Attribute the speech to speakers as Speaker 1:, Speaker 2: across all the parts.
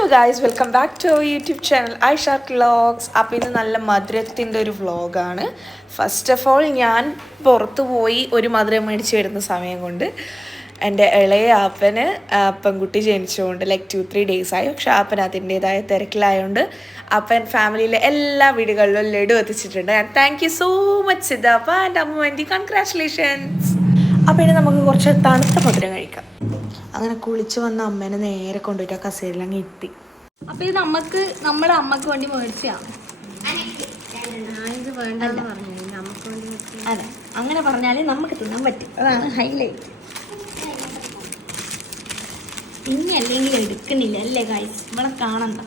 Speaker 1: Hello guys welcome back to our YouTube channel I shark vlogs അപ്പോൾ ഇത് നല്ല മധുരത്തിന്റെ ഒരു വ്ളോഗാണ് ഫസ്റ്റ് ഓഫ് ഓൾ ഞാൻ പുറത്ത് പോയി ഒരു മധുരം മേടിച്ച് വരുന്ന സമയം കൊണ്ട് എന്റെ ഇളയ ആപ്പന് പെൺകുട്ടി ജനിച്ചുകൊണ്ട് ലൈക്ക് ടു ത്രീ ഡേയ്സ് ആയി. പക്ഷേ ആപ്പൻ അതിന്റേതായ തിരക്കിലായതുകൊണ്ട് അപ്പൻ ഫാമിലിയിലെ എല്ലാ വീടുകളിലും ലഡു എത്തിച്ചിട്ടുണ്ട്. And thank you so much Siddhappa and അമ്മ വേണ്ടി കൺഗ്രാറ്റുലേഷൻസ് അപ്പോൾ ഇനി നമുക്ക് കുറച്ച് തണുത്ത മധുരം കഴിക്കാം. അങ്ങനെ കുളിച്ച് വന്ന അമ്മേനെ നേരെ കൊണ്ടുപോയിട്ട് ആ കസേരയിൽ അങ്ങ് ഇട്ടി.
Speaker 2: അപ്പൊ ഇത് നമ്മക്ക് നമ്മുടെ അമ്മയ്ക്ക് വേണ്ടി മേടിച്ചാണ് ഇത് വേണ്ടെന്ന് പറഞ്ഞു നമുക്ക് വേണ്ടി.
Speaker 1: അതെ. അങ്ങനെ പറഞ്ഞാലേ നമുക്ക് തിന്നാൻ പറ്റും. അതാണ് ഹൈലൈറ്റ്
Speaker 2: ഇനി അല്ലെങ്കിൽ എടുക്കണില്ല അല്ലേ ഗൈസ് ഇവിടെ കാണണ്ട.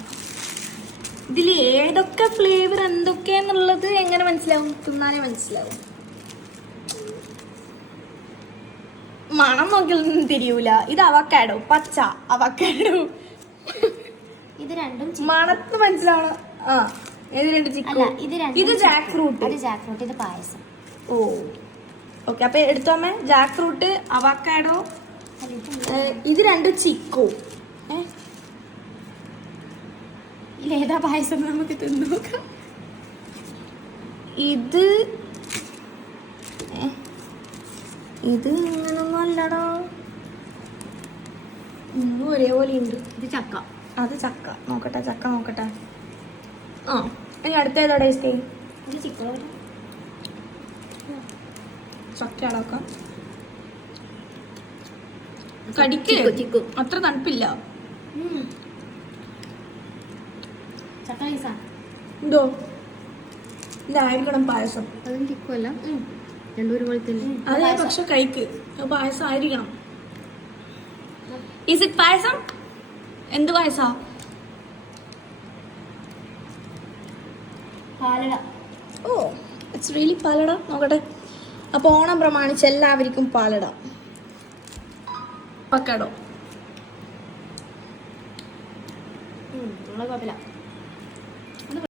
Speaker 2: ഇതിൽ ഏതൊക്കെ ഫ്ലേവർ എന്തൊക്കെയാന്നുള്ളത് എങ്ങനെ മനസ്സിലാവും? തിന്നാനേ മനസ്സിലാവും. മണം നോക്കിയൊന്നും തിരിയൂല. ഇത് അവക്കാഡോ പച്ച അവക്കാഡോ
Speaker 3: ഇത് രണ്ടും
Speaker 2: മണത്ത് മനസ്സിലാണ്. ആ ഇത് രണ്ട് ചിക്കൻ
Speaker 3: ഇത് രണ്ട്
Speaker 2: ഇത് ജാക്ക് ഫ്രൂട്ട്
Speaker 3: ഇത് ജാക്ക് ഫ്രൂട്ട് ഇത് പായസം.
Speaker 2: ഓ. ഓക്കെ അപ്പൊ എടുത്തോമ്മ ജാക്ക് ഫ്രൂട്ട് അവക്കാഡോ
Speaker 3: ഇത്
Speaker 2: രണ്ടും ചിക്കു.
Speaker 3: ഏതാ പായസം നമുക്ക് തിന്നു നോക്കാം.
Speaker 2: ഇത് ഇത് അല്ലടാ ഇന്നും ഒരേപോലെ ഉണ്ട്
Speaker 3: ഇത് ചക്ക.
Speaker 2: അത് ചക്ക. നോക്കട്ടെ ചക്ക നോക്കട്ടെ. ആ. ഇനി അടുത്ത ഏതാ ടേസ്റ്റ്?
Speaker 3: ഇത് ചിക്കൻ
Speaker 2: ചക്ക അളക്ക കടിക്ക്. അത്ര തണുപ്പില്ല.
Speaker 3: ചക്ക പൈസ
Speaker 2: എന്തോ? ഇതായിരിക്കണം പായസം.
Speaker 3: അതും ചിക്കു അല്ല രണ്ടും ഒരുപോലെ തന്നെ.
Speaker 2: അതെ പക്ഷെ കൈക്ക് പായസം ആയിരിക്കണം. Is it payasam? എന്ത് പായസാ?
Speaker 3: പാലട.
Speaker 2: ഓ ഇറ്റ്സ് റിയലി പാലട. നോക്കട്ടെ. അപ്പോൾ ഓണം പ്രമാണിച്ച് എല്ലാവർക്കും പാലട. പക്കടോ
Speaker 3: കുഴപ്പമില്ല.